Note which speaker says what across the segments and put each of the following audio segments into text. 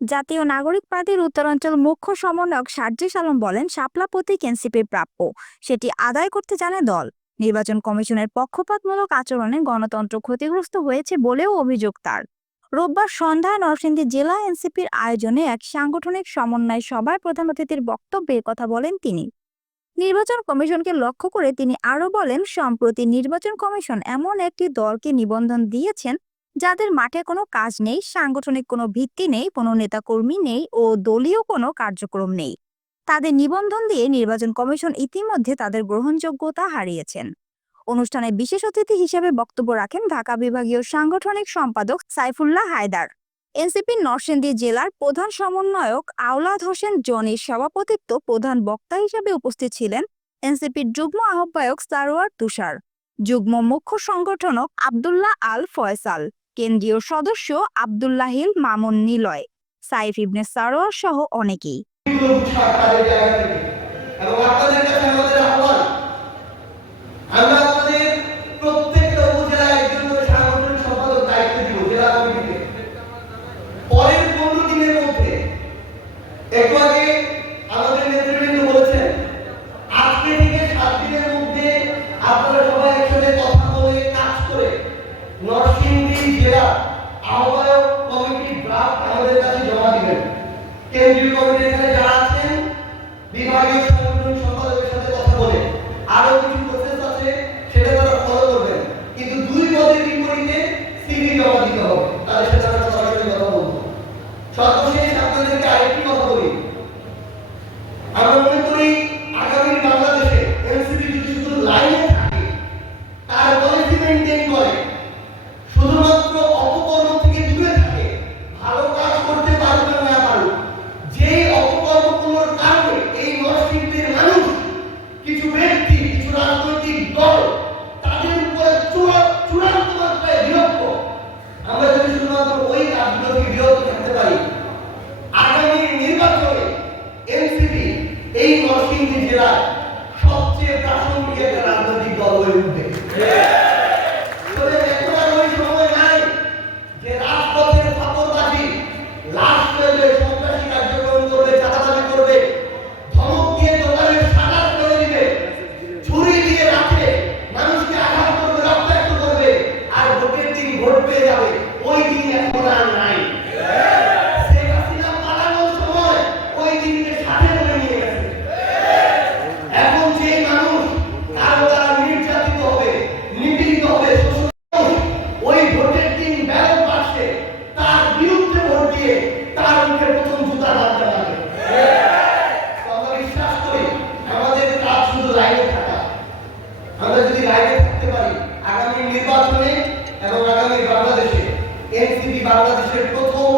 Speaker 1: জাতীয় নাগরিক পার্টির উত্তরাঞ্চল মুখ্য সমন্বয়ক সার্জিস আলম বলেন, শাপলা প্রতীক এনসিপির প্রাপ্য। সেটি আদায় করতে জানে দল। নির্বাচন কমিশনের পক্ষপাতমূলক আচরণে গণতন্ত্র ক্ষতিগ্রস্ত হয়েছে বলেও অভিযোগ তার। রোববার সন্ধ্যায় নরসিংদী জেলা এনসিপির আয়োজনে এক সাংগঠনিক সমন্বয় সভায় প্রধান অতিথির বক্তব্যে কথা বলেন তিনি। নির্বাচন কমিশনকে লক্ষ্য করে তিনি আরও বলেন, সম্প্রতি নির্বাচন কমিশন এমন একটি দলকে নিবন্ধন দিয়েছেন যাদের মাঠে কোনো কাজ নেই, সাংগঠনিক কোনো ভিত্তি নেই, কোনো নেতাকর্মী নেই ও দলীয় কোনো কার্যক্রম নেই, তাদের নিবন্ধন দিয়ে নির্বাচন কমিশন ইতিমধ্যে তাদের গ্রহণযোগ্যতা হারিয়েছেন। অনুষ্ঠানে বিশেষ অতিথি হিসেবে বক্তব্য রাখেন ঢাকা বিভাগীয় সাংগঠনিক সম্পাদক সাইফুল্লাহ হায়দার। এনসিপির নরসিংদী জেলার প্রধান সমন্বয়ক আওলাদ হোসেন জনির সভাপতিত্ব প্রধান বক্তা হিসেবে উপস্থিত ছিলেন এনসিপির যুগ্ম আহ্বায়ক সারোয়ার তুষার, যুগ্ম মুখ্য সংগঠনক আব্দুল্লাহ আল ফয়সাল। কেন্দ্রীয় সদস্য আব্দুল্লাহিল মামুন নিলয় সাইফ ইবনে সারোয়ার সহ অনেকেই
Speaker 2: এগুলো উৎসাহ তাদের জায়গা থেকে এবং আপনাদের কাছে আমাদের আহ্বান আমরা আপনাদের প্রত্যেকটা উপজেলায় একজন করে সাংগঠনিক সম্পাদক দায়িত্ব দিব জেলা কমিটিতে পরের পনেরো দিনের মধ্যে একটু আগে আমাদের নেতৃবৃন্দ বলেছেন আজকে থেকে সাত দিনের মধ্যে আপনারা সবাই একসাথে কথা বলে কাজ করে নরসিংদী জেলা আহ্বায়ক ড্রাফট আমাদের কাছে জমা দিবেন। কেন্দ্রীয় কমিটির এখানে যারা আছেন, বিভাগীয় সম্পাদকের সাথে কথা বলে আরও কিছু প্রসেস আছে, সেটা তারা ফলো করবেন। কিন্তু দুই পদের বিপরীতে সিভি জমা দিতে হবে। সাথে আমরা সরাসরি কথা বলব। নির্বাচনে এনসিপি এই নরসিংদী জেলার আমরা যদি লাইনে থাকতে পারি, আগামী নির্বাচনে এবং আগামী বাংলাদেশে এনসিপি বাংলাদেশের প্রথম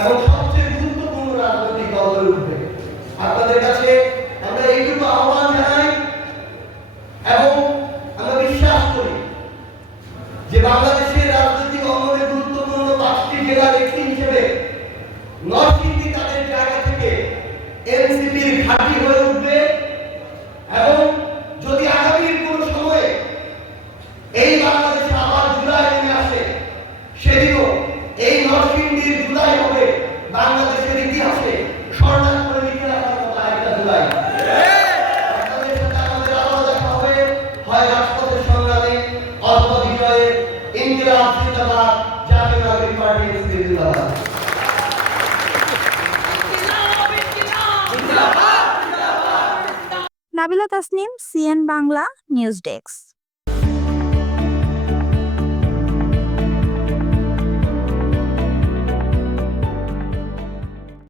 Speaker 2: এবং সবচেয়ে গুরুত্বপূর্ণ রাজনৈতিক দল হয়ে উঠবে। আপনাদের কাছে আমরা এইটুকু আহ্বান জানাই এবং আমরা বিশ্বাস করি যে বাংলাদেশের রাজনৈতিক অঙ্গনে গুরুত্বপূর্ণ পাঁচটি জেলার একটি হিসেবে নরসিংদী তাদের জায়গা থেকে এনসিপির ঘাঁটি হয়ে উঠবে এবং যদি আগামীর কোন সময়ে এই বাংলাদেশে আবার জুলাই নেমে আসে সেদিনও এই নরসিংদীর জুলাই হবে বাংলাদেশের ইতিহাসে স্বর্ণাক্ষরে লিখে রাখার মতো একটা জুলাই আপনাদের সাথে আমাদের আবার দেখা হবে। হয় রাজপথের সংগ্রামে অথবা বিজয়ে ইন্দিরা জিন্দাবাদ জাতীয় নাগরিক পার্টি এনসিপি জিন্দাবাদ
Speaker 1: Nabila Tasnim CN Bangla news desk.